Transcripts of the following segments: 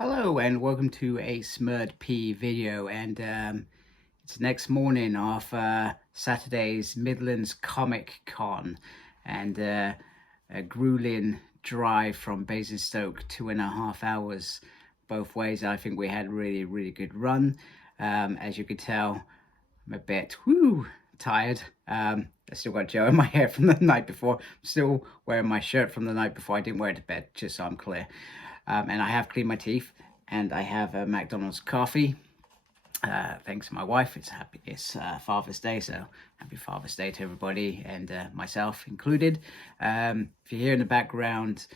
Hello and welcome to a Smurd P video, and it's next morning of Saturday's Midlands Comic Con, and a grueling drive from Basingstoke, 2.5 hours both ways. I think we had a really good run. As you can tell, I'm a bit tired. I still got gel in my hair from the night before. I'm still wearing my shirt from the night before. I didn't wear it to bed, just so I'm clear. And I have cleaned my teeth, and I have a McDonald's coffee. Thanks to my wife. It's Father's Day, so happy Father's Day to everybody, and myself included. If you hear in the background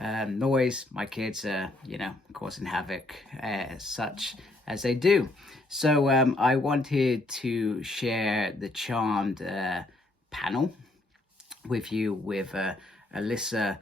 noise, my kids are, causing havoc, such as they do. So I wanted to share the Charmed panel with you with Alyssa,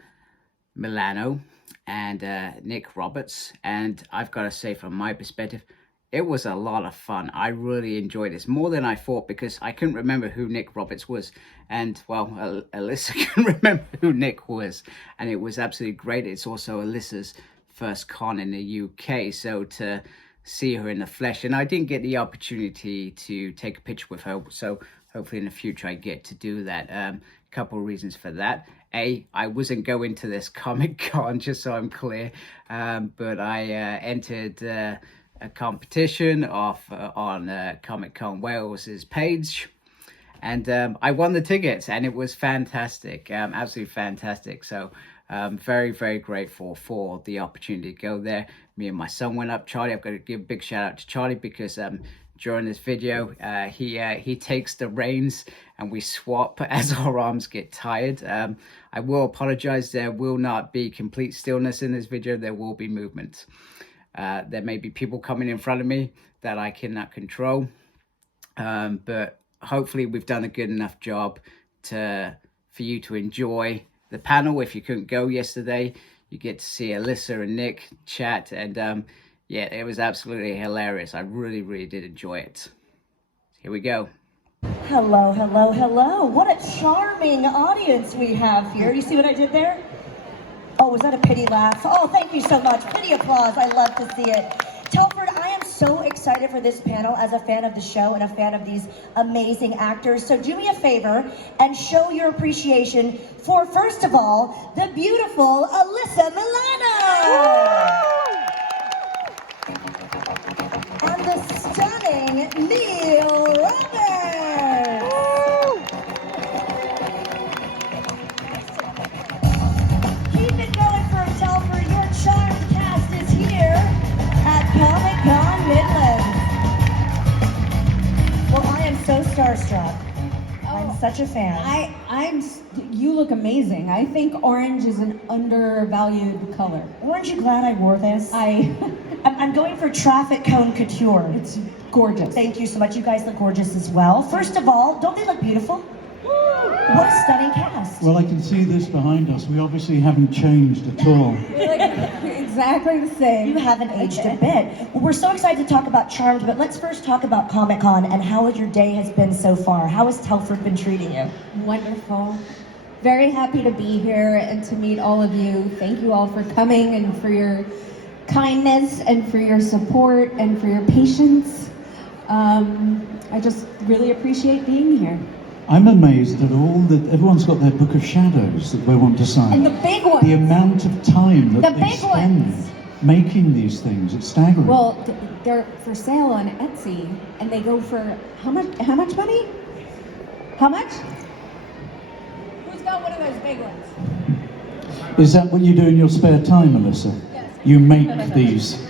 Milano, and Nick Roberts. And I've got to say, from my perspective, it was a lot of fun. I really enjoyed this more than I thought, because I couldn't remember who Nick Roberts was, and well, Alyssa couldn't remember who Nick was, and it was absolutely great. It's also Alyssa's first con in the UK, so to see her in the flesh, and I didn't get the opportunity to take a picture with her, so hopefully in the future I get to do that. Couple of reasons for that. I wasn't going to this Comic Con, just so I'm clear, but I entered a competition on Comic Con Wales's page, and I won the tickets, and it was fantastic, absolutely fantastic. So very grateful for the opportunity to go there. Me and my son went up. Charlie, I've got to give a big shout out to Charlie, because during this video he takes the reins and we swap as our arms get tired. I will apologize, there will not be complete stillness in this video. There will be movement. There may be people coming in front of me that I cannot control, but hopefully we've done a good enough job for you to enjoy the panel. If you couldn't go yesterday, you get to see Alyssa and Nick chat, and yeah, it was absolutely hilarious. I really did enjoy it. Here we go. Hello. What a charming audience we have here. You see what I did there? Oh, was that a pity laugh? Oh, thank you so much. Pity applause. I love to see it. Telford, I am so excited for this panel as a fan of the show and a fan of these amazing actors. So do me a favor and show your appreciation for, first of all, the beautiful Alyssa Milano! And the stunning Neil Roberts! Keep it going for Telford. Your charmed cast is here at Comic Con Midlands. Well, I am so starstruck. I'm such a fan. You look amazing. I think orange is an undervalued color. Aren't you glad I wore this? I'm going for traffic cone couture. It's gorgeous. Thank you so much. You guys look gorgeous as well. First of all, don't they look beautiful? What a stunning cast. Well, I can see this behind us. We obviously haven't changed at all. We look exactly the same. You haven't aged a bit. Well, we're so excited to talk about Charmed, but let's first talk about Comic Con and how your day has been so far. How has Telford been treating you? Wonderful. Very happy to be here and to meet all of you. Thank you all for coming and for your kindness and for your support and for your patience. I just really appreciate being here. I'm amazed at everyone's got their book of shadows that they want to sign. And the big ones. The amount of time that The they big spend ones. making these things, it's staggering. Well, they're for sale on Etsy, and they go for how much money? How much? Who's got one of those big ones? Is that what you do in your spare time, Alyssa? Yes. You make these?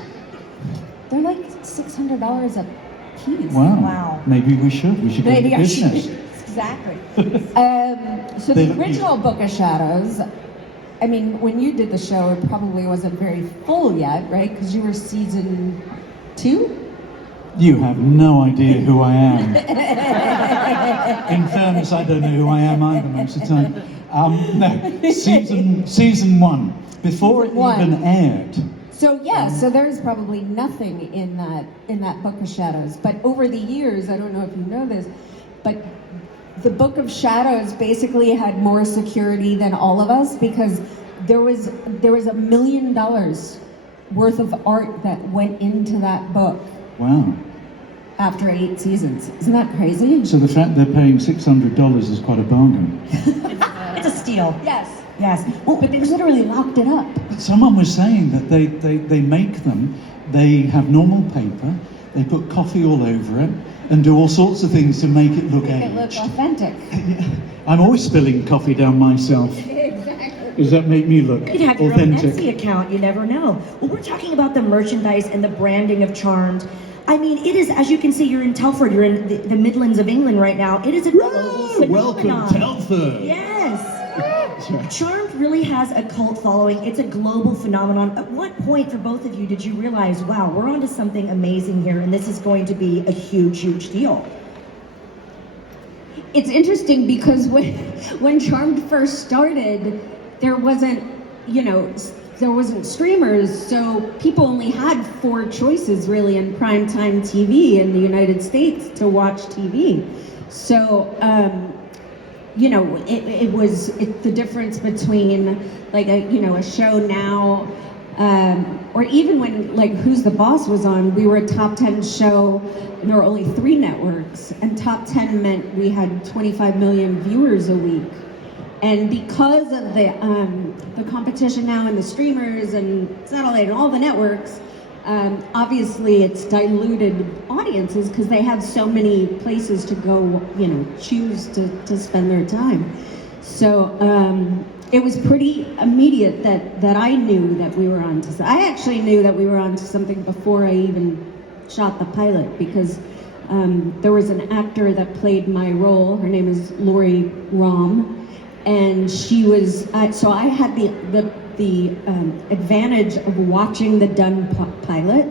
They're like $600 a piece. Wow. Maybe we should go into business. Exactly. So the original Book of Shadows, I mean, when you did the show, it probably wasn't very full yet, right? Because you were season 2? You have no idea who I am. In fairness, I don't know who I am either most of the time. No, season 1, before it even aired. So yeah, so there's probably nothing in that Book of Shadows. But over the years, I don't know if you know this, but the Book of Shadows basically had more security than all of us, because there was $1 million worth of art that went into that book Wow. after 8 seasons. Isn't that crazy? So the fact they're paying $600 is quite a bargain. It's a steal. Yes. Yes. Well, but they literally locked it up. Someone was saying that they make them, they have normal paper, they put coffee all over it, and do all sorts of things to make it look Make it look aged. authentic. I'm always spilling coffee down myself. Exactly. Does that make me look You could have your own authentic? Etsy account, you never know. Well, we're talking about the merchandise and the branding of Charmed. I mean, it is, as you can see, you're in Telford, you're in the Midlands of England right now. It is a global phenomenon. Telford. Yes. Charmed really has a cult following. It's a global phenomenon. At what point for both of you did you realize, wow, we're onto something amazing here and this is going to be a huge, huge deal? It's interesting because when Charmed first started, there wasn't streamers, so people only had 4 choices really in primetime TV in the United States to watch TV. So, it was the difference between like a show now, or even when like Who's the Boss was on, we were a top 10 show and there were only 3 networks, and top 10 meant we had 25 million viewers a week. And because of the competition now and the streamers and satellite and all the networks, obviously it's diluted audiences because they have so many places to go, choose to spend their time. So it was pretty immediate that I knew that we were onto something. I actually knew that we were onto something before I even shot the pilot, because there was an actor that played my role. Her name is Lori Rom. And she was, so I had the advantage of watching the done pilot,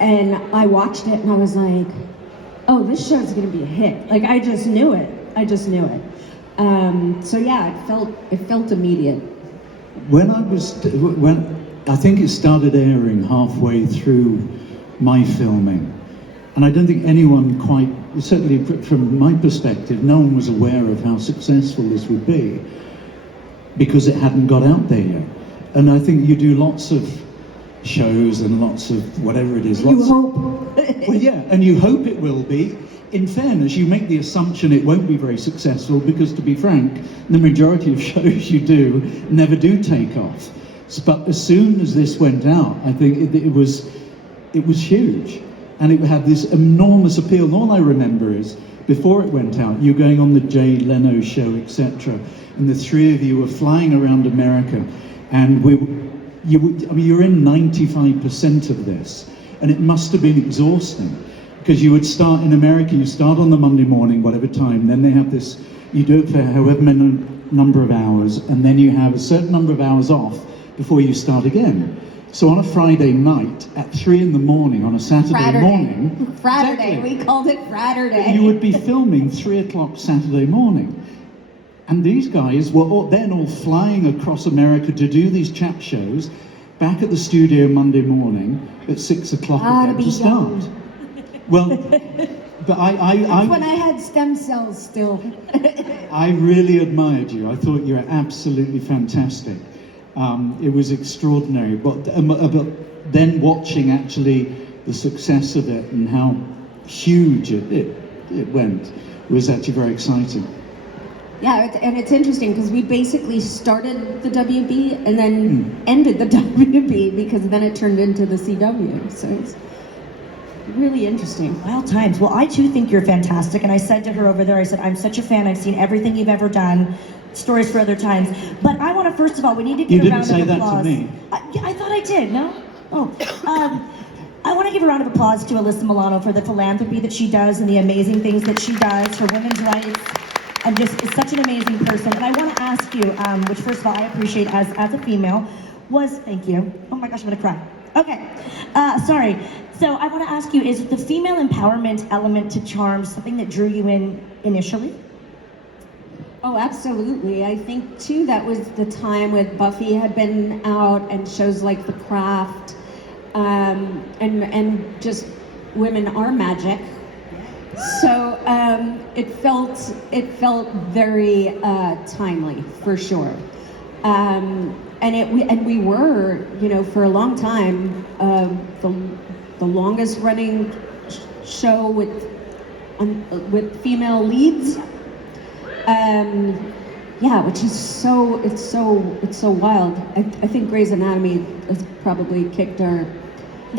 and I watched it and I was like, oh, this show's gonna be a hit. Like, I just knew it. So yeah, it felt immediate. When I think it started airing halfway through my filming, and I don't think anyone quite, certainly from my perspective, no one was aware of how successful this would be because it hadn't got out there yet. And I think you do lots of shows and lots of whatever it is. You hope. Well, yeah, and you hope it will be. In fairness, you make the assumption it won't be very successful because, to be frank, the majority of shows you do never do take off. But as soon as this went out, I think it was huge. And it had this enormous appeal. And all I remember is, before it went out, you going on the Jay Leno show, etc., and the 3 of you were flying around America, and you're in 95% of this, and it must have been exhausting, because you would start in America, you start on the Monday morning, whatever time, then they have this, you do it for however many number of hours, and then you have a certain number of hours off before you start again. So on a Friday night at 3 in the morning on a Saturday morning, Friday, exactly, we called it Friday. you would be filming 3 o'clock Saturday morning. And these guys were then all flying across America to do these chat shows, back at the studio Monday morning at 6 o'clock again to start. Well, but That's when I had stem cells still. I really admired you. I thought you were absolutely fantastic. It was extraordinary, but then watching actually the success of it and how huge it went was actually very exciting. Yeah, and it's interesting because we basically started the WB and then ended the WB because then it turned into the CW. So it's really interesting. Wild times. Well, I too think you're fantastic. And I said to her over there, I said, I'm such a fan. I've seen everything you've ever done. Stories for other times. But I want to, first of all, we need to give a round of applause. You didn't say that to me. I thought I did, no? Oh. I want to give a round of applause to Alyssa Milano for the philanthropy that she does and the amazing things that she does for women's rights. And just is such an amazing person. And I want to ask you, which first of all I appreciate as a female, thank you. Oh my gosh, I'm gonna cry. Okay, sorry. So I want to ask you, is the female empowerment element to Charmed something that drew you in initially? Oh, absolutely. I think too that was the time when Buffy had been out and shows like The Craft, and just women are magic. So it felt very timely, for sure. And we were, you know, for a long time, the longest running show with female leads. Yeah, which is it's so wild. I think Grey's Anatomy has probably kicked our...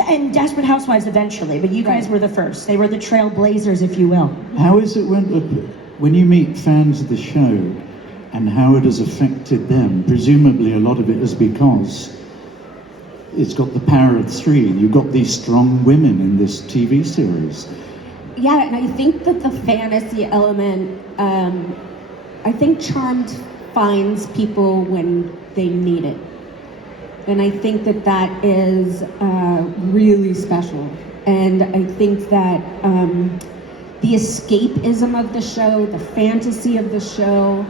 And Desperate Housewives eventually, but you guys were the first. They were the trailblazers, if you will. How is it when you meet fans of the show and how it has affected them? Presumably a lot of it is because it's got the power of three. You've got these strong women in this TV series. Yeah, and I think that the fantasy element, I think Charmed finds people when they need it. And I think that that is really special. And I think that the escapism of the show, the fantasy of the show,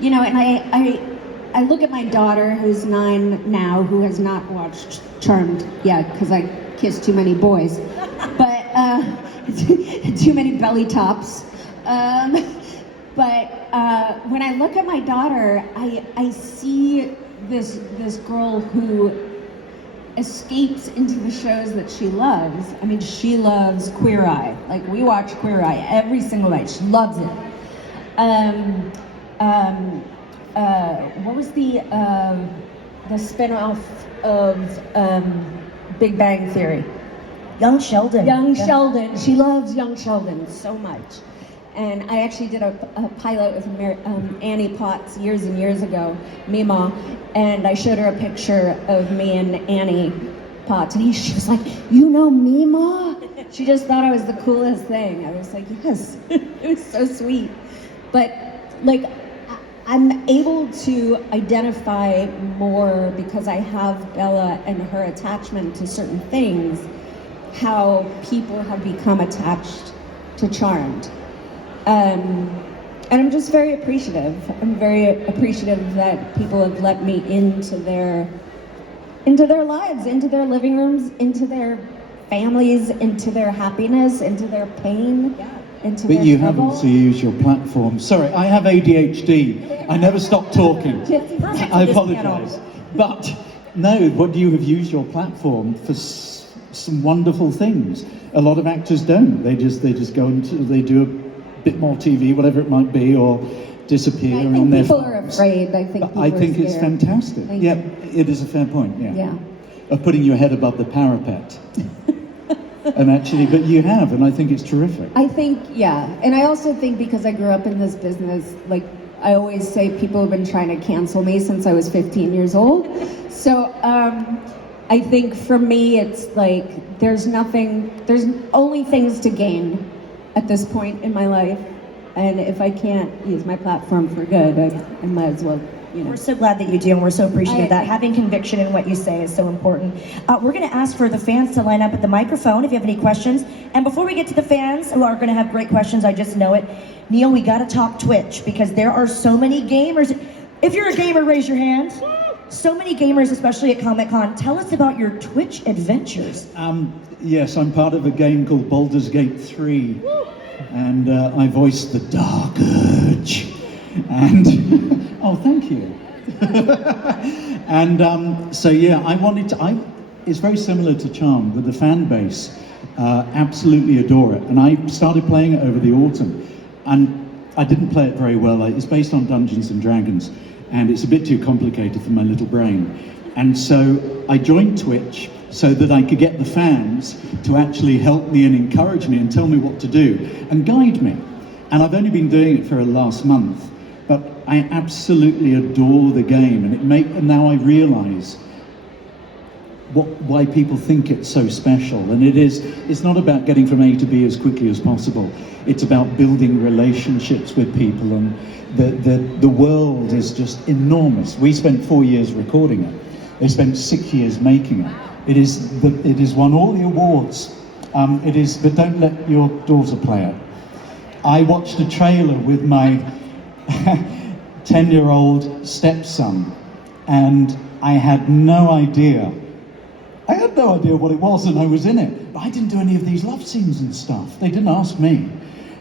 you know, and I look at my daughter who's 9 now, who has not watched Charmed yet because I kissed too many boys, but too many belly tops. But when I look at my daughter, I see this girl who escapes into the shows that she loves. I mean, she loves Queer Eye. Like, we watch Queer Eye every single night. She loves it. What was the spinoff of Big Bang Theory? Young Sheldon. Young Sheldon. She loves Young Sheldon so much. And I actually did a pilot with Annie Potts years and years ago, Mima, and I showed her a picture of me and Annie Potts, and she was like, "You know Mima?" She just thought I was the coolest thing. I was like, yes. It was so sweet. But like, I'm able to identify more because I have Bella and her attachment to certain things, how people have become attached to Charmed. And I'm just very appreciative. I'm very appreciative that people have let me into their lives, into their living rooms, into their families, into their happiness, into their pain, into their But you trouble. haven't used your platform. Sorry, I have ADHD. I never stop talking. I apologise. But no, what you have used your platform for some wonderful things. A lot of actors don't. They just go into, they do a bit more TV, whatever it might be, or disappear on their people phones. are afraid. I think it's fantastic. Yeah, it is a fair point. Yeah. Of putting your head above the parapet. And actually, but you have, and I think it's terrific. I think, and I also think because I grew up in this business, like I always say, people have been trying to cancel me since I was 15 years old. So I think for me, it's like there's only things to gain at this point in my life, and if I can't use my platform for good, I might as well, you know. We're so glad that you do, and we're so appreciative of that. Having conviction in what you say is so important. We're going to ask for the fans to line up at the microphone if you have any questions. And before we get to the fans, who are going to have great questions, I just know it, Neil, we got to talk Twitch, because there are so many gamers. If you're a gamer, raise your hand. So many gamers, especially at Comic-Con. Tell us about your Twitch adventures. Yes, I'm part of a game called Baldur's Gate 3, and I voiced the Dark Urge. And oh, thank you. And so yeah, it's very similar to Charmed, with the fan base absolutely adore it. And I started playing it over the autumn, and I didn't play it very well. It's based on Dungeons and Dragons, and it's a bit too complicated for my little brain. And so I joined Twitch so that I could get the fans to actually help me and encourage me and tell me what to do and guide me. And I've only been doing it for the last month, but I absolutely adore the game, and now I realise why people think it's so special. And it's not about getting from A to B as quickly as possible. It's about building relationships with people, and the world is just enormous. We spent 4 years recording it. They spent 6 years making it. It is won all the awards. But don't let your daughter play it. I watched a trailer with my 10-year-old stepson, and I had no idea what it was, and I was in it. But I didn't do any of these love scenes and stuff. They didn't ask me.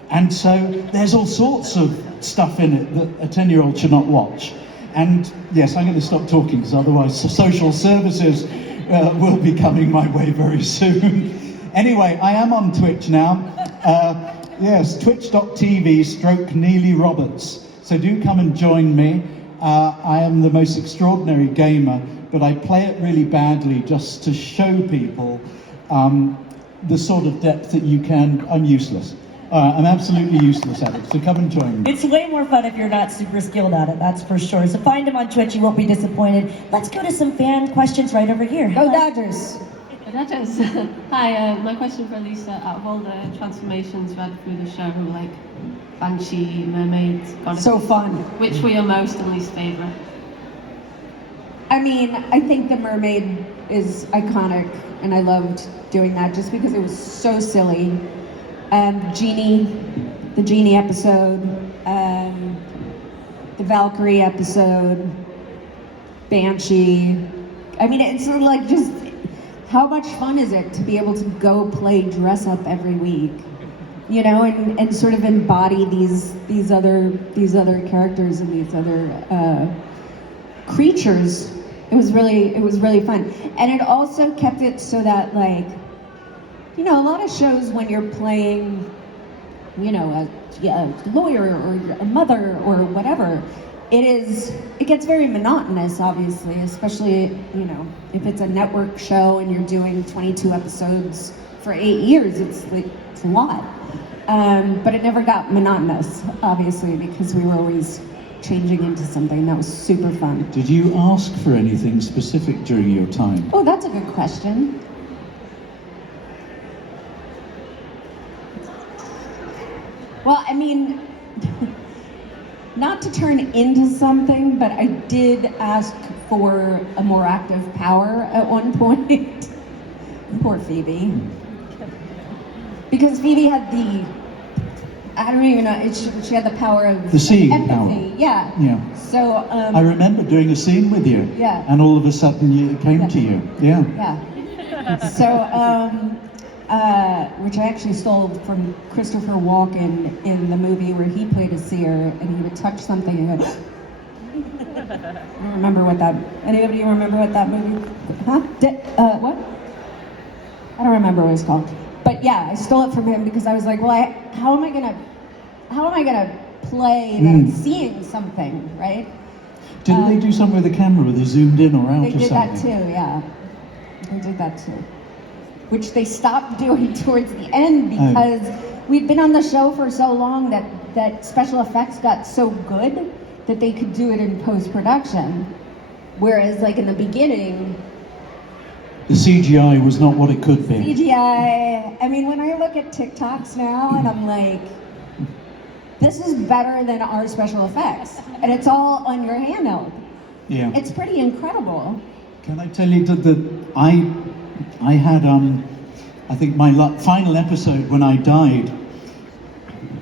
And so there's all sorts of stuff in it that a 10-year-old should not watch. And yes, I'm going to stop talking because otherwise social services will be coming my way very soon. Anyway, I am on Twitch now. Yes, twitch.tv/Neely Roberts. So do come and join me. I am the most extraordinary gamer, but I play it really badly just to show people the sort of depth that you can. I'm useless. I'm absolutely useless at it, so come and join me. It's way more fun if you're not super skilled at it, that's for sure. So find him on Twitch, you won't be disappointed. Let's go to some fan questions right over here. Go Dodgers! Dodgers. Hi, my question for Alyssa. Out of all the transformations read through the show, like Banshee, Mermaid, Goddess, So fun. which were your most and least favourite? I mean, I think the mermaid is iconic, and I loved doing that just because it was so silly. The Genie episode, the Valkyrie episode, Banshee. I mean, it's sort of like just how much fun is it to be able to go play dress up every week, you know, and sort of embody these other characters and these other creatures. It was really fun, and it also kept it so that, like, you know, a lot of shows when you're playing, you know, a lawyer or a mother or whatever, it gets very monotonous, obviously, especially, you know, if it's a network show and you're doing 22 episodes for 8 years, it's a lot. But it never got monotonous, obviously, because we were always changing into something that was super fun. Did you ask for anything specific during your time? Oh, that's a good question. Well, I mean, not to turn into something, but I did ask for a more active power at one point. Poor Phoebe. Because Phoebe had I don't even know, she had the power of The seeing empathy. power. Yeah. Yeah. So, I remember doing a scene with you. Yeah. And all of a sudden it came to you. Yeah. yeah. So, which I actually stole from Christopher Walken in the movie where he played a seer, and he would touch something and go, anybody remember what that movie, huh? What? I don't remember what it's called. But yeah, I stole it from him because I was like, well, how am I gonna play that I'm seeing something, right? Didn't they do something with the camera where they zoomed in or out They or did something? that too, yeah. They did that too. Which they stopped doing towards the end because we'd been on the show for so long that special effects got so good that they could do it in post-production. Whereas, like, in the beginning, The CGI was not what it could be. CGI, I mean, when I look at TikToks now and I'm like, this is better than our special effects. And it's all on your handheld. Yeah. It's pretty incredible. Can I tell you that I had, I think my final episode when I died,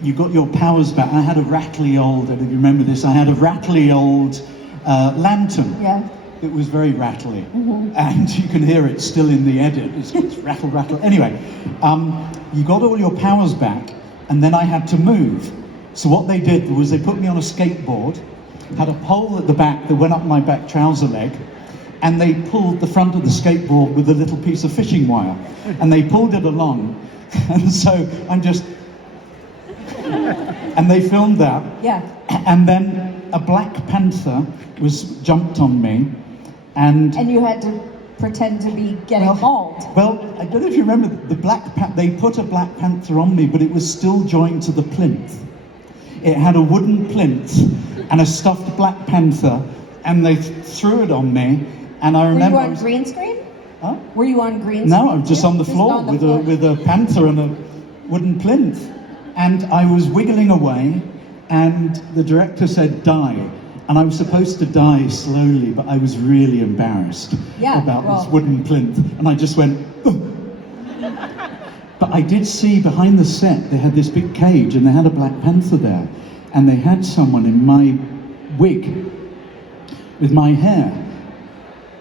you got your powers back. I had a rattly old, I don't know if you remember this, I had a rattly old lantern. Yeah. It was very rattly. And you can hear it still in the edit. It's rattle, rattle. Anyway, you got all your powers back, and then I had to move. So what they did was they put me on a skateboard, had a pole at the back that went up my back trouser leg, and they pulled the front of the skateboard with a little piece of fishing wire, and they pulled it along, and so I'm just, and they filmed that, Yeah. and then a Black Panther jumped on me, and And you had to pretend to be getting hauled. well, I don't know if you remember they put a Black Panther on me, but it was still joined to the plinth. It had a wooden plinth and a stuffed Black Panther, and they threw it on me. And I remember. Were you on green screen? Huh? Were you on green screen? No, I was just too? on the floor on the with floor. with a panther and a wooden plinth, and I was wiggling away, and the director said die, and I was supposed to die slowly, but I was really embarrassed about this wooden plinth, and I just went. Ugh. But I did see behind the set they had this big cage, and they had a Black Panther there, and they had someone in my wig with my hair.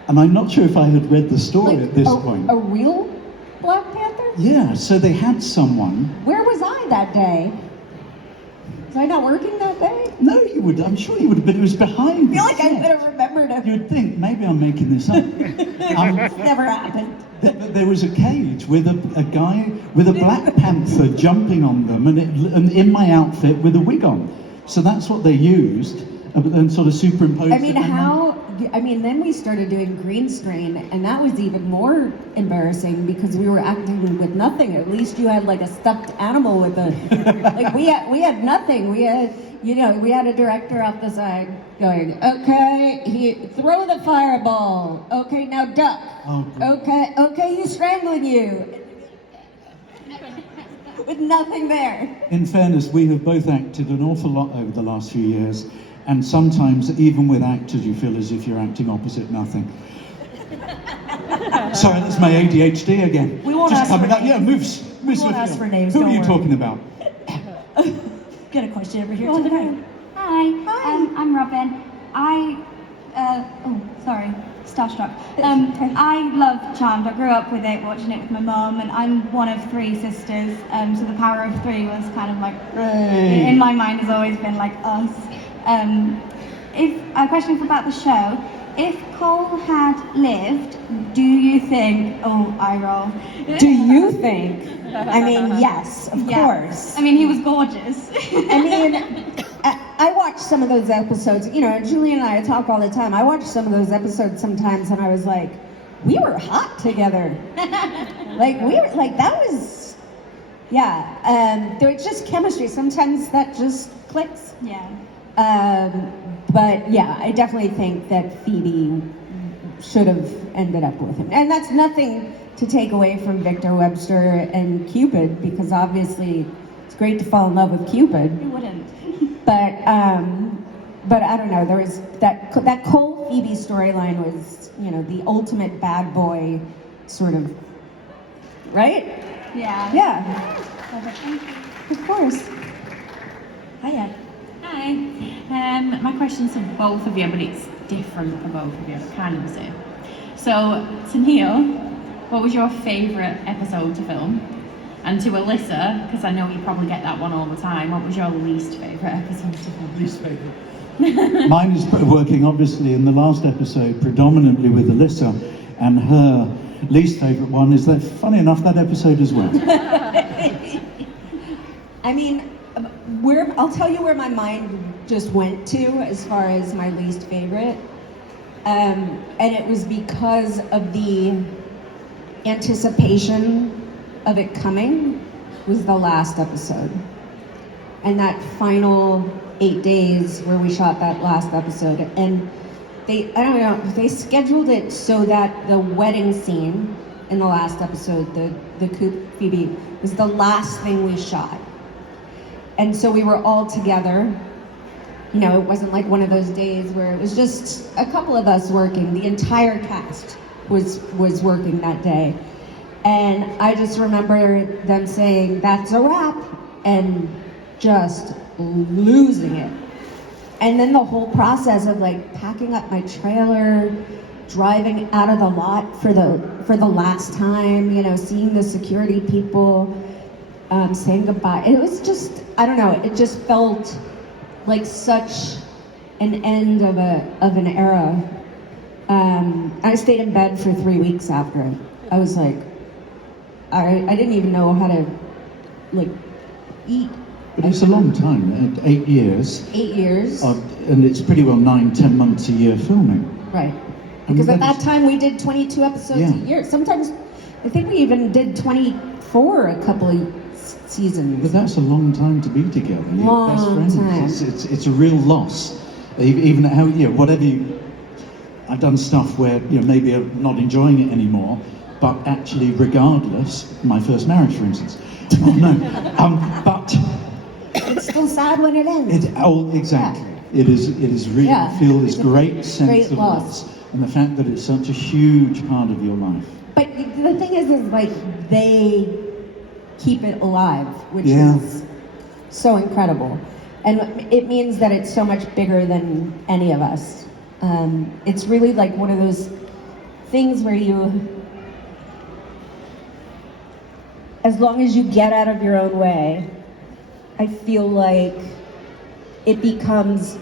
And I'm not sure if I had read the story at this point. A real Black Panther? Yeah, so they had someone. Where was I that day? Was I not working that day? No, you would. I'm sure you would have, but it was behind. I feel like I would have remembered it. You'd think maybe I'm making this up. Never happened. There was a cage with a guy with a black panther jumping on them, and in my outfit with a wig on. So that's what they used, and sort of superimposed. I mean, it on how? I mean, then we started doing green screen, and that was even more embarrassing because we were acting with nothing. At least you had like a stuffed animal with a, like we had nothing. We had, we had a director off the side going, okay, throw the fireball. Okay, now duck. Oh, Okay, he's strangling you. With nothing there. In fairness, we have both acted an awful lot over the last few years, and sometimes, even with actors, you feel as if you're acting opposite nothing. Sorry, that's my ADHD again. We won't Just ask coming for up. names. Yeah, move won't swiftly ask on. for names, Who don't are you worry. talking about? Got a question over here Oh, today. no. Hi, I'm Robin. Sorry, starstruck. I love Charmed. I grew up with it, watching it with my mum, and I'm one of 3 sisters. So the power of 3 was kind of like, in my mind, has always been like us. If a question about the show: if Cole had lived, do you think? Oh, eye roll. Do you think? I mean, yes, of Yeah. course. I mean, he was gorgeous. I mean, I watch some of those episodes. Julie and I talk all the time. I watch some of those episodes sometimes, and I was like, we were hot together. That was, yeah. There's just chemistry. Sometimes that just clicks. Yeah. But yeah, I definitely think that Phoebe should have ended up with him. And that's nothing to take away from Victor Webster and Cupid, because obviously it's great to fall in love with Cupid. Who wouldn't? But I don't know. There was that Cole Phoebe storyline was, the ultimate bad boy sort of, right? Yeah. Yeah, Perfect. Thank you. of course. Hiya. Hi. My question's for both of you, but it's different for both of you, kind of the same. So, to Neil, what was your favourite episode to film? And to Alyssa, because I know you probably get that one all the time, what was your least favourite episode to film? Least favourite. Mine is working, obviously, in the last episode, predominantly with Alyssa, and her least favourite one is that, funny enough, that episode as well. I mean, I'll tell you where my mind just went to as far as my least favorite. And it was because of the anticipation of it coming was the last episode. And that final 8 days where we shot that last episode. And they scheduled it so that the wedding scene in the last episode, the Coop Phoebe, was the last thing we shot. And so we were all together. It wasn't like one of those days where it was just a couple of us working. The entire cast was working that day. And I just remember them saying, "That's a wrap," and just losing it. And then the whole process of packing up my trailer, driving out of the lot for the last time, seeing the security people, saying goodbye. It was just, I don't know, it just felt like such an end of an era. I stayed in bed for 3 weeks after it. I was like, I didn't even know how to eat. But it's a long time, 8 years. 8 years. And it's pretty well 9-10 months a year filming. Right. Because at that that's- time we did 22 episodes a year. Sometimes, I think we even did 24 a couple of seasons. But that's a long time to be together. You're Long best friends. time. It's a real loss. Even how whatever I've done stuff where maybe I'm not enjoying it anymore, but actually regardless, my first marriage, for instance. Oh no. But It's still sad when it ends. exactly. It is really feel this great sense great of loss. and the fact that it's such a huge part of your life. But the thing is they keep it alive, which Yeah. is so incredible. And it means that it's so much bigger than any of us. It's really like one of those things where as long as you get out of your own way, I feel like it becomes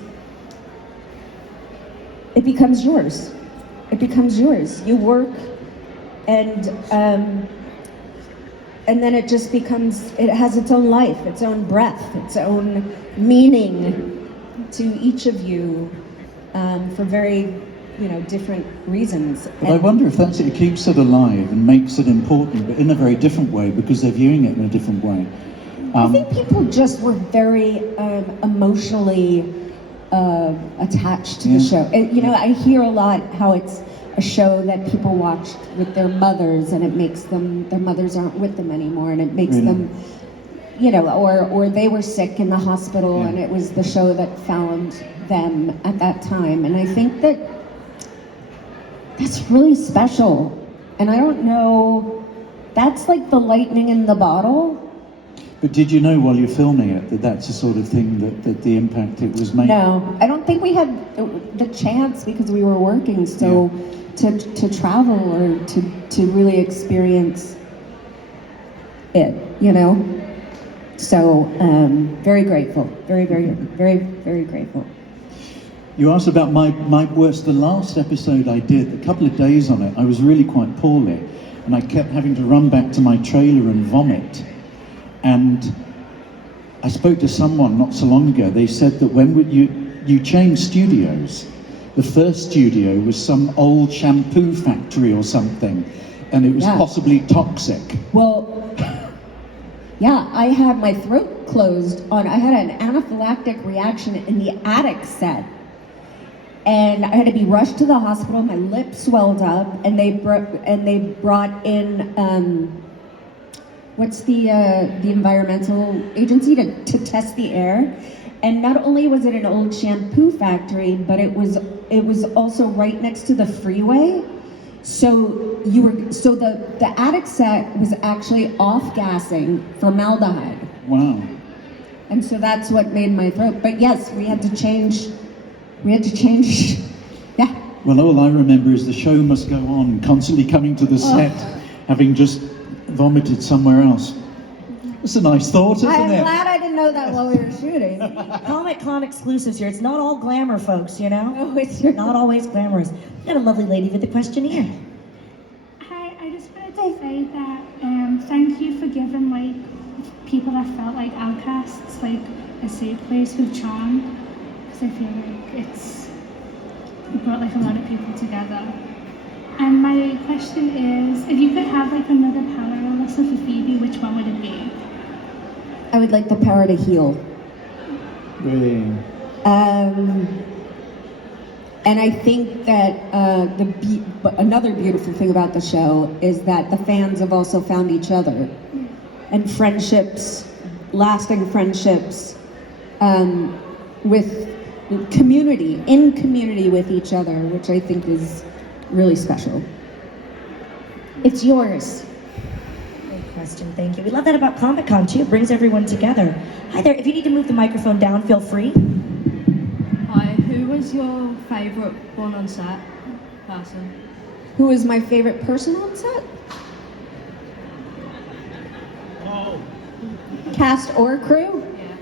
yours. It becomes yours. You work, and then it just becomes, it has its own life, its own breath, its own meaning to each of you, for very, different reasons. But I wonder if that's it. It keeps it alive and makes it important, but in a very different way, because they're viewing it in a different way. I think people just were very emotionally attached to the show. And, I hear a lot how it's a show that people watched with their mothers, and it makes them, their mothers aren't with them anymore, and it makes them, or they were sick in the hospital, and it was the show that found them at that time. And I think that's really special. And I don't know, that's like the lightning in the bottle. But did you know while you're filming it that that's the sort of thing that the impact it was making? No, I don't think we had the chance, because we were working, so to travel or to really experience it, So very grateful, very, very, very, very grateful. You asked about my worst. The last episode I did, a couple of days on it, I was really quite poorly, and I kept having to run back to my trailer and vomit. And I spoke to someone not so long ago. They said that when you change studios, the first studio was some old shampoo factory or something, and it was possibly toxic. Well, yeah, I had my throat closed I had an anaphylactic reaction in the attic set. And I had to be rushed to the hospital. My lip swelled up, and they brought in what's the environmental agency to test the air. And not only was it an old shampoo factory, but it was also right next to the freeway. So the attic set was actually off-gassing formaldehyde. Wow. And so that's what made my throat. But yes, we had to change. Yeah. Well, all I remember is the show must go on, constantly coming to the set, having just vomited somewhere else. It's a nice thought, isn't it? I'm glad I didn't know that while we were shooting. Comic-Con exclusives here. It's not all glamour, folks, No, it's Not always glamorous. We got a lovely lady with a question here. Hi, I just wanted to say that thank you for giving people that felt like outcasts a safe place with charm, because I feel like it's brought a lot of people together. And my question is, if you could have another power, Alyssa, for Phoebe, which one would it be? I would like the power to heal. Really? And I think that another beautiful thing about the show is that the fans have also found each other, and friendships, lasting friendships, with community with each other, which I think is really special. It's yours. Great question, thank you. We love that about Comic-Con too. It brings everyone together. Hi there, if you need to move the microphone down, feel free. Hi, who was your favourite one on set person? Who is my favorite person on set? Cast or crew? Yeah.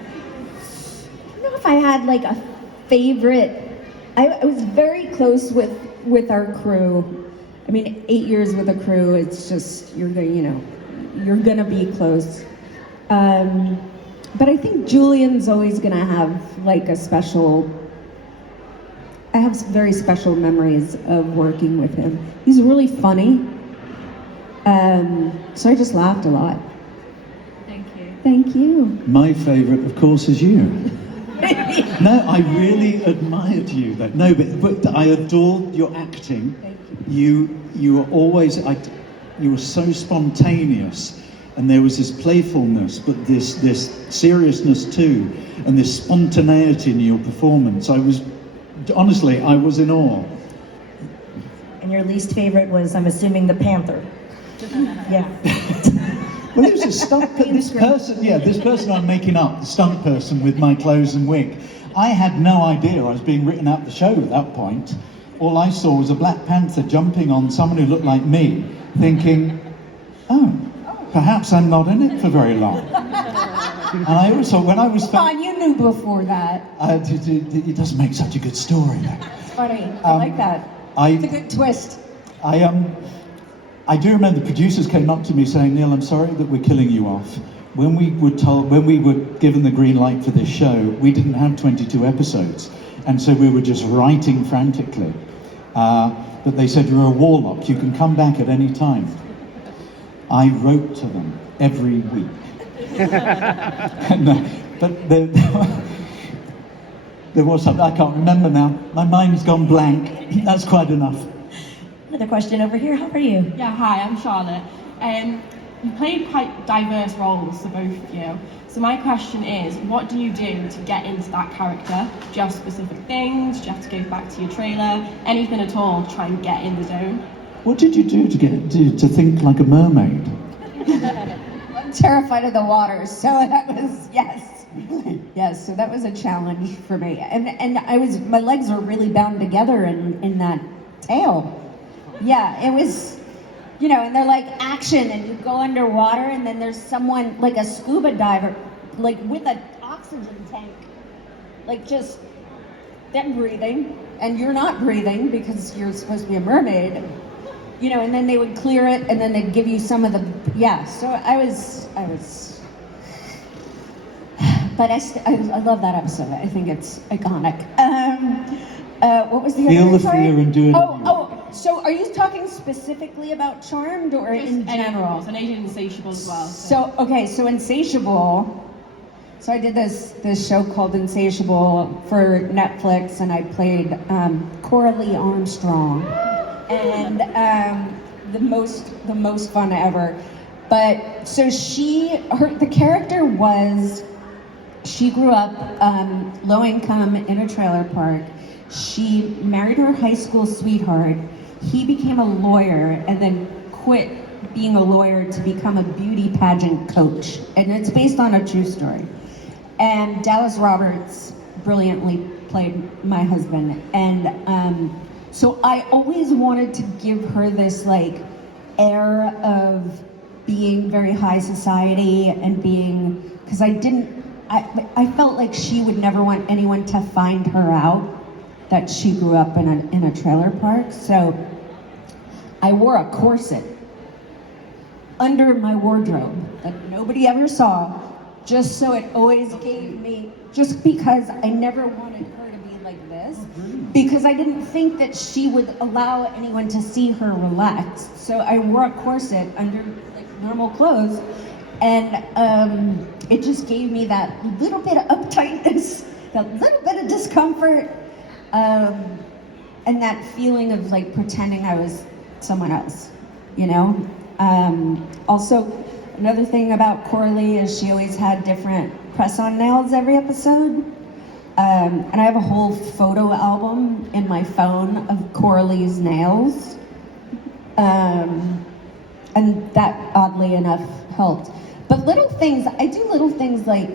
I don't know if I had a favorite. I was very close with our crew. I mean, 8 years with a crew, it's just, you're gonna be close. But I think Julian's always gonna have a special, I have some very special memories of working with him. He's really funny. So I just laughed a lot. Thank you. Thank you. My favourite, of course, is you. No, I really admired you. No, but I adored your acting. Thank you. You were always, you were so spontaneous, and there was this playfulness, but this seriousness too, and this spontaneity in your performance. Honestly, I was in awe. And your least favorite was, I'm assuming, the Panther. Yeah. Well, it was a stunt. This person I'm making up, the stunt person with my clothes and wig. I had no idea I was being written out the show at that point. All I saw was a Black Panther jumping on someone who looked like me, thinking, oh, perhaps I'm not in it for very long. And I always thought, when I was... Come on, you knew before that. It doesn't make such a good story. It's funny. I like that. It's a good twist. I do remember the producers came up to me saying, Neil, I'm sorry that we're killing you off. When we were given the green light for this show, we didn't have 22 episodes. And so we were just writing frantically. But they said, you're a warlock, you can come back at any time. I wrote to them every week. But there was something, I can't remember now. My mind's gone blank. That's quite enough. Another question over here. How are you? Yeah, hi, I'm Charlotte. You played quite diverse roles, so both of you. So my question is, what do you do to get into that character? Do you have specific things? Do you have to go back to your trailer? Anything at all to try and get in the zone? What did you do to think like a mermaid? I'm terrified of the water, so that was, yes. Yes, so that was a challenge for me. And my legs were really bound together in that tail. Yeah, it was, and they're like action, and you go underwater, and then there's someone, like a scuba diver, like with an oxygen tank, like just them breathing, and you're not breathing because you're supposed to be a mermaid, and then they would clear it, and then they'd give you some of the, so I was, but I love that episode. I think it's iconic. What was the other? Feel the fear and do it. So are you talking specifically about Charmed or Just in general? And I did Insatiable as well. So Insatiable. So I did this show called Insatiable for Netflix, and I played Coralie Armstrong, and the most fun ever. But so the character was, she grew up low income in a trailer park. She married her high school sweetheart. He became a lawyer and then quit being a lawyer to become a beauty pageant coach. And it's based on a true story. And Dallas Roberts brilliantly played my husband. And so I always wanted to give her this like air of being very high society and being, because I felt like she would never want anyone to find her out that she grew up in a trailer park. So I wore a corset under my wardrobe that nobody ever saw, just so it always gave me, just because I never wanted her to be like this, because I didn't think that she would allow anyone to see her relaxed. So I wore a corset under like normal clothes, and it just gave me that little bit of uptightness, that little bit of discomfort, and that feeling of like pretending I was someone else, Also, another thing about Coralie is she always had different press-on nails every episode. And I have a whole photo album in my phone of Coralie's nails. And that, oddly enough, helped. But I do little things like,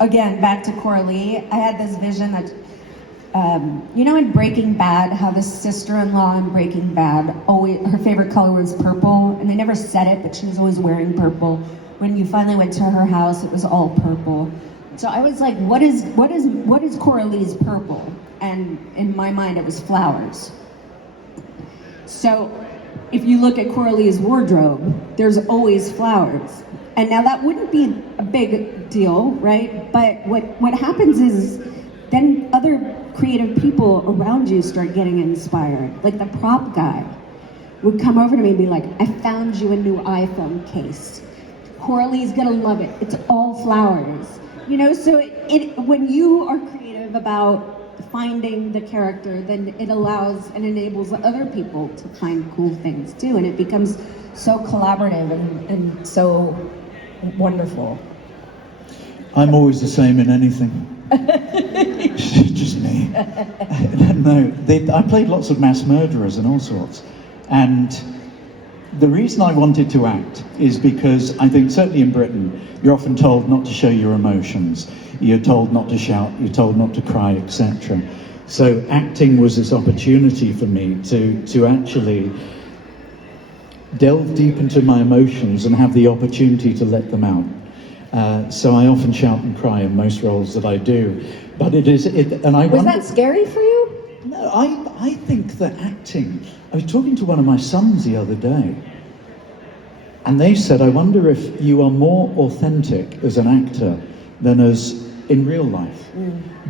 again, back to Coralie, I had this vision that, in Breaking Bad, how the sister-in-law in Breaking Bad, her favorite color was purple, and they never said it, but she was always wearing purple. When you finally went to her house, it was all purple. So I was like, what is Coralie's purple? And in my mind, it was flowers. So if you look at Coralie's wardrobe, there's always flowers. And now that wouldn't be a big deal, right? But what happens is then other creative people around you start getting inspired. Like the prop guy would come over to me and be like, I found you a new iPhone case. Coralie's gonna love it. It's all flowers. So when you are creative about finding the character, then it allows and enables other people to find cool things too. And it becomes so collaborative and so wonderful. I'm always the same in anything. Just me. No, I played lots of mass murderers and all sorts. And the reason I wanted to act is because I think certainly in Britain, you're often told not to show your emotions. You're told not to shout, you're told not to cry, etc. So acting was this opportunity for me to actually delve deep into my emotions and have the opportunity to let them out. So I often shout and cry in most roles that I do. But and I Was that scary for you? No, I think that acting, I was talking to one of my sons the other day, and they said, I wonder if you are more authentic as an actor than as in real life,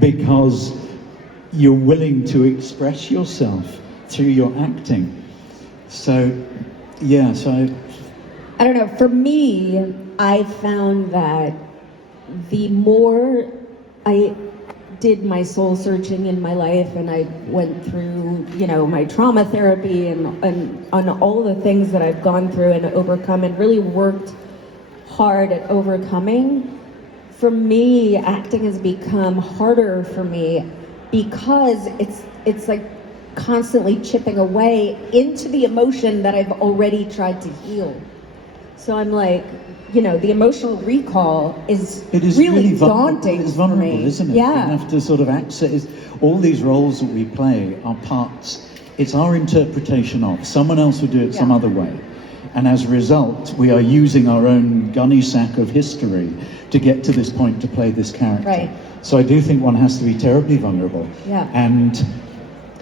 because you're willing to express yourself through your acting. So, yeah, I don't know, for me, I found that the more I did my soul searching in my life and I went through, you know, my trauma therapy and on all the things that I've gone through and overcome and really worked hard at overcoming, for me, acting has become harder for me because it's like constantly chipping away into the emotion that I've already tried to heal. So I'm like, you know, the emotional recall is really daunting. It's vulnerable, for me. isn't it? Yeah. You have to sort of access all these roles that we play are parts. It's our interpretation of. Someone else would do it some other way. And as a result, we are using our own gunny sack of history to get to this point to play this character. Right. So I do think one has to be terribly vulnerable. Yeah. And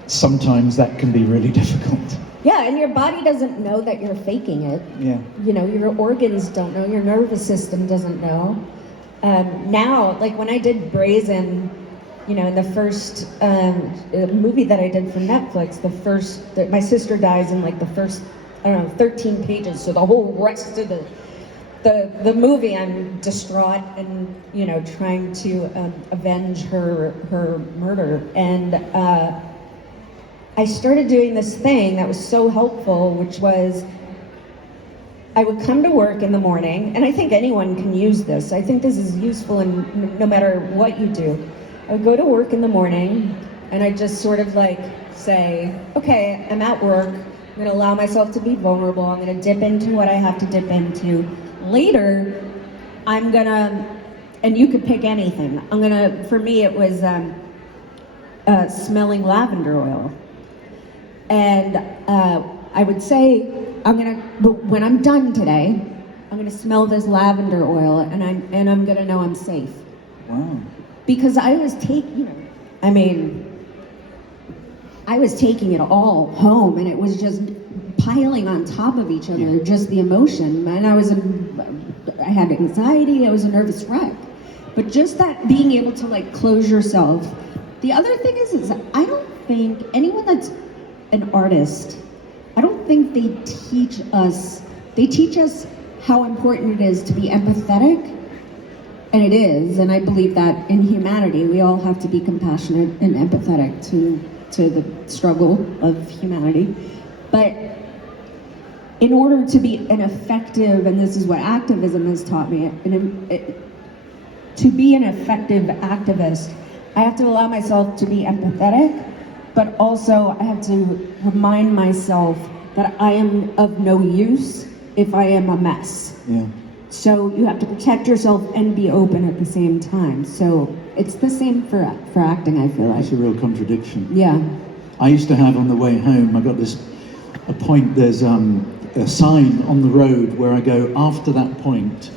sometimes that can be really difficult. Yeah, and your body doesn't know that you're faking it. Yeah. You know, your organs don't know, your nervous system doesn't know. Now, like when I did Brazen, you know, in the first movie that I did for Netflix, my sister dies in like the first, I don't know, 13 pages. So the whole rest of the movie, I'm distraught and, you know, trying to avenge her murder. And I started doing this thing that was so helpful, which was I would come to work in the morning, and I think anyone can use this. I think this is useful in no matter what you do. I would go to work in the morning, and I just sort of like say, okay, I'm at work. I'm gonna allow myself to be vulnerable. I'm gonna dip into what I have to dip into. Later, I'm gonna, and you could pick anything. For me, it was smelling lavender oil. And I would say, but when I'm done today, I'm gonna smell this lavender oil, and I'm gonna know I'm safe. Wow. Because I was taking it all home, and it was just piling on top of each other, just the emotion. And I had anxiety, I was a nervous wreck. But just that being able to like close yourself. The other thing is I don't think anyone that's an artist, I don't think they teach us how important it is to be empathetic, and it is, and I believe that in humanity we all have to be compassionate and empathetic to the struggle of humanity. But in order to be an effective, and this is what activism has taught me, to be an effective activist, I have to allow myself to be empathetic, but also I have to remind myself that I am of no use if I am a mess. Yeah. So you have to protect yourself and be open at the same time. So it's the same for acting, I feel like. It's a real contradiction. Yeah. I used to have on the way home, there's a sign on the road where I go, after that point,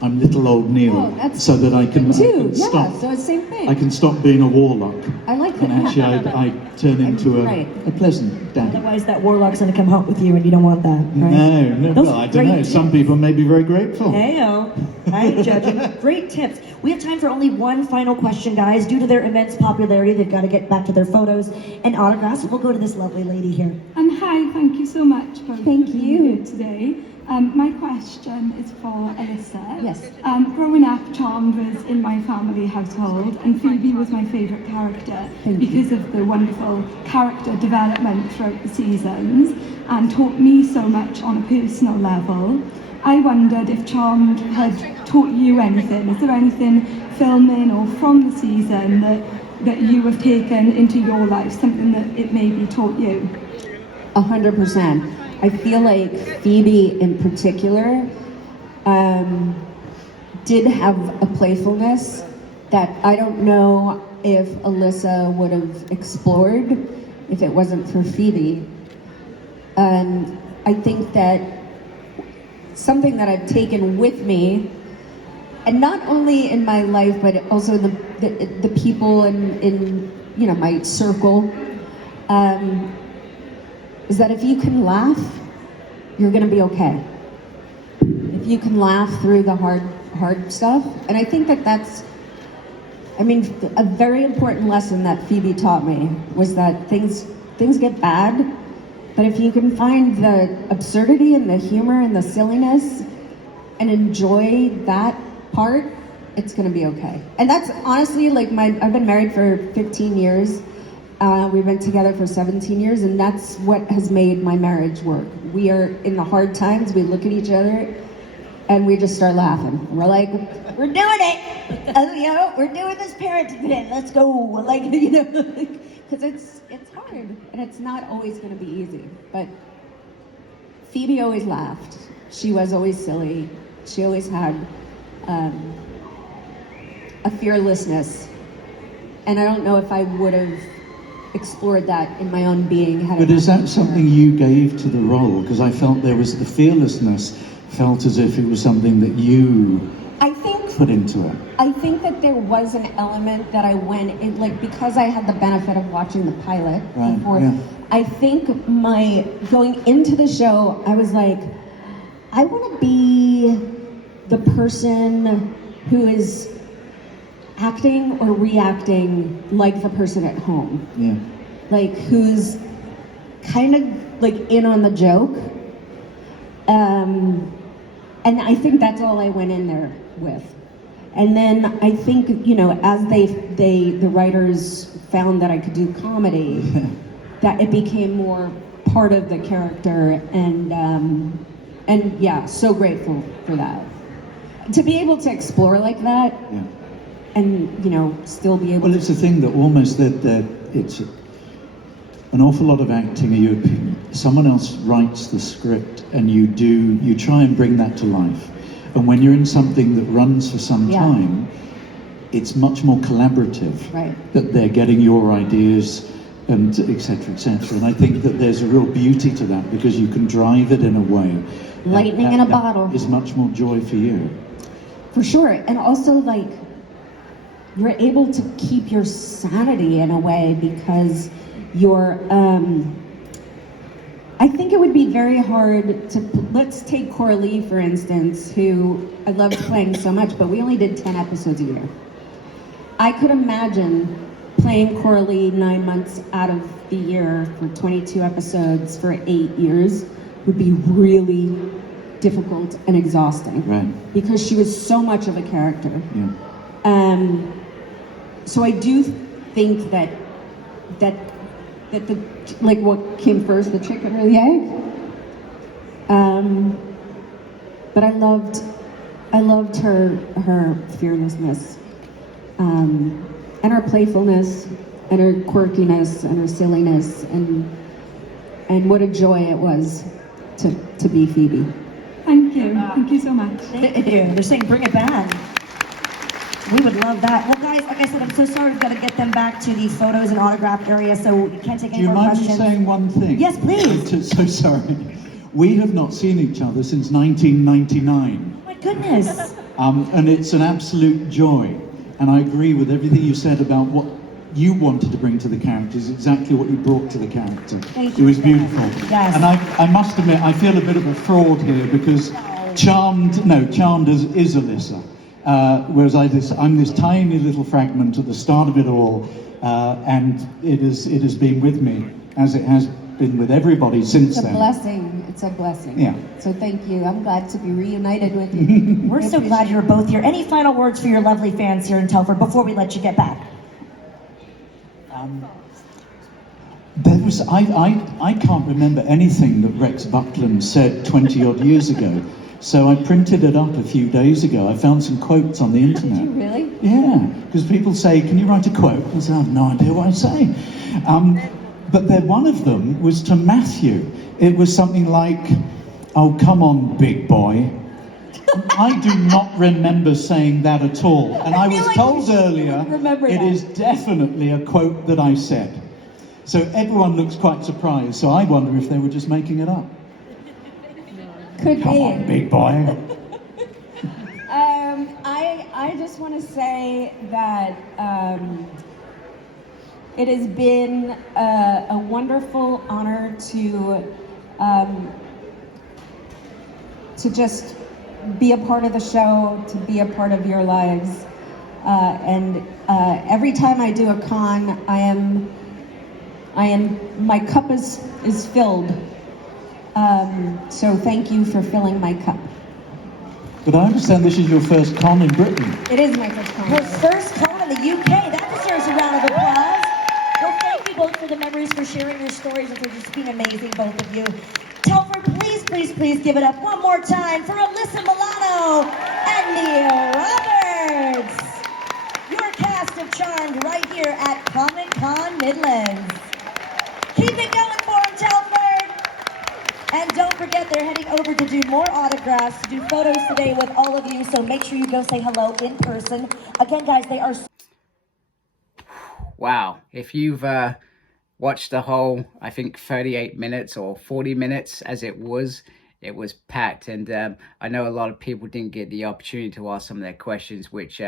I'm little old Neil, so that I can stop. So it's the same thing. I can stop being a warlock. I like that. And actually, I turn into a pleasant daddy. Otherwise, that warlock's going to come home with you, and you don't want that, right? No. Well, I don't know. Tips. Some people may be very grateful. Heyo, I ain't judging. Great tips. We have time for only one final question, guys. Due to their immense popularity, they've got to get back to their photos and autographs. We'll go to this lovely lady here. Hi, thank you so much for Thank you. being here today. My question is for Alyssa. Yes. Growing up, Charmed was in my family household, and Phoebe was my favourite character because of the wonderful character development throughout the seasons, and taught me so much on a personal level. I wondered if Charmed had taught you anything. Is there anything filming or from the season that you have taken into your life, something that it maybe taught you? 100%. I feel like Phoebe in particular did have a playfulness that I don't know if Alyssa would have explored if it wasn't for Phoebe. I think that something that I've taken with me, and not only in my life, but also the people in you know, my circle, is that if you can laugh, you're gonna be okay. If you can laugh through the hard stuff. And I think that that's, I mean, a very important lesson that Phoebe taught me was that things get bad, but if you can find the absurdity and the humor and the silliness and enjoy that part, it's gonna be okay. And that's honestly, like, I've been married for 15 years. We've been together for 17 years, and that's what has made my marriage work. We are, in the hard times, we look at each other and we just start laughing. We're like, we're doing it! You know, we're doing this parenting thing, let's go. Like, you know, because it's hard, and it's not always gonna be easy. But Phoebe always laughed. She was always silly. She always had a fearlessness. And I don't know if I would have explored that in my own being. But is that something you gave to the role? Because I felt there was the fearlessness, felt as if it was something that you put into it. I think that there was an element that I went in, like, because I had the benefit of watching the pilot before. Yeah. I think my going into the show, I was like, I want to be the person who is acting or reacting like the person at home. Yeah. Like, who's kind of like in on the joke. And I think that's all I went in there with. And then I think, you know, as the writers found that I could do comedy, that it became more part of the character, and yeah, so grateful for that. To be able to explore like that, yeah. And, you know, still be able Well, it's a thing that almost that it's an awful lot of acting. Someone else writes the script and you try and bring that to life. And when you're in something that runs for some time, it's much more collaborative. Right. That they're getting your ideas and et cetera, et cetera. And I think that there's a real beauty to that because you can drive it in a way. Lightning in a bottle. Is much more joy for you. For sure. And also, like, you're able to keep your sanity in a way because you're, I think it would be very hard to, let's take Coralie, for instance, who I loved playing so much, but we only did 10 episodes a year. I could imagine playing Coralie 9 months out of the year for 22 episodes for 8 years would be really difficult and exhausting. Right. Because she was so much of a character. Yeah. So I do think that the, like, what came first, the chicken or the egg? But I loved her fearlessness, and her playfulness, and her quirkiness, and her silliness, and what a joy it was to be Phoebe. Thank you so much. Thank you. They're saying bring it back. We would love that. Well, guys, like I said, I'm so sorry we've got to get them back to the photos and autograph area, so we can't take any more questions. Do you mind me saying one thing? Yes, please. So sorry. We have not seen each other since 1999. Oh my goodness. And it's an absolute joy. And I agree with everything you said about what you wanted to bring to the characters, exactly what you brought to the character. Thank you. It was beautiful. Yes. And I must admit, I feel a bit of a fraud here because Charmed is Alyssa. Whereas I'm this tiny little fragment at the start of it all, and it has been with me as it has been with everybody since then. It's a blessing. It's a blessing. Yeah. So thank you. I'm glad to be reunited with you. We're so glad you're both here. Any final words for your lovely fans here in Telford before we let you get back? I can't remember anything that Rex Buckland said 20 odd years ago. So I printed it up a few days ago. I found some quotes on the internet. Did you really? Yeah, because people say, can you write a quote? I said, I have no idea what I say. But one of them was to Matthew. It was something like, oh, come on, big boy. I do not remember saying that at all. And I was told earlier, it is definitely a quote that I said. So everyone looks quite surprised. So I wonder if they were just making it up. Could Come be. on, big boy. I just want to say that it has been a wonderful honor to just be a part of the show, to be a part of your lives. And every time I do a con, my cup is filled. So thank you for filling my cup. But I understand this is your first con in Britain. It is my first con. Her first con in the UK. That deserves a round of applause. Well, thank you both for the memories, for sharing your stories, and for just being amazing, both of you. Telford, please, please, please give it up one more time for Alyssa, Milano, and Neil Roberts. Your cast of Charmed right here at Comic Con Midlands. Keep it going for them, Telford. And don't forget, they're heading over to do more autographs, to do photos today with all of you, so make sure you go say hello in person. Again, guys, they are... Wow. If you've watched the whole, I think, 38 minutes or 40 minutes as it was packed. And I know a lot of people didn't get the opportunity to ask some of their questions, which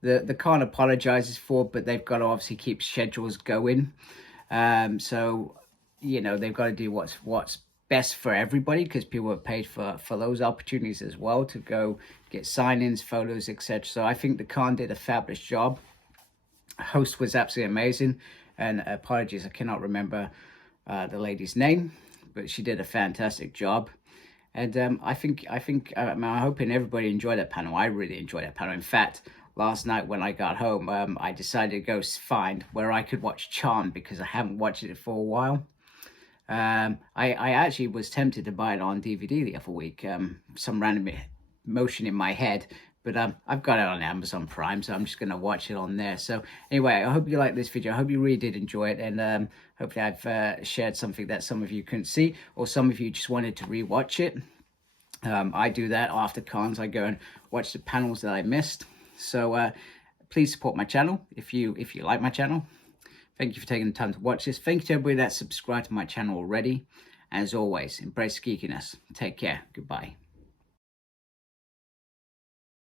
the con apologizes for, but they've got to obviously keep schedules going. So, you know, they've got to do what's best for everybody, because people are paid for those opportunities as well, to go get sign-ins, photos, etc. So I think the con did a fabulous job. Host was absolutely amazing, and apologies, I cannot remember the lady's name, but she did a fantastic job. And I'm hoping everybody enjoyed that panel. I really enjoyed that panel. In fact, last night when I got home, I decided to go find where I could watch Charmed, because I haven't watched it for a while. I actually was tempted to buy it on DVD the other week, some random motion in my head, but I've got it on Amazon Prime, so I'm just going to watch it on there. So anyway, I hope you liked this video. I hope you really did enjoy it, and hopefully I've shared something that some of you couldn't see, or some of you just wanted to rewatch it. I do that after cons. I go and watch the panels that I missed. So please support my channel if you like my channel. Thank you for taking the time to watch this. Thank you to everybody that's subscribed to my channel already. As always, embrace geekiness. Take care. Goodbye.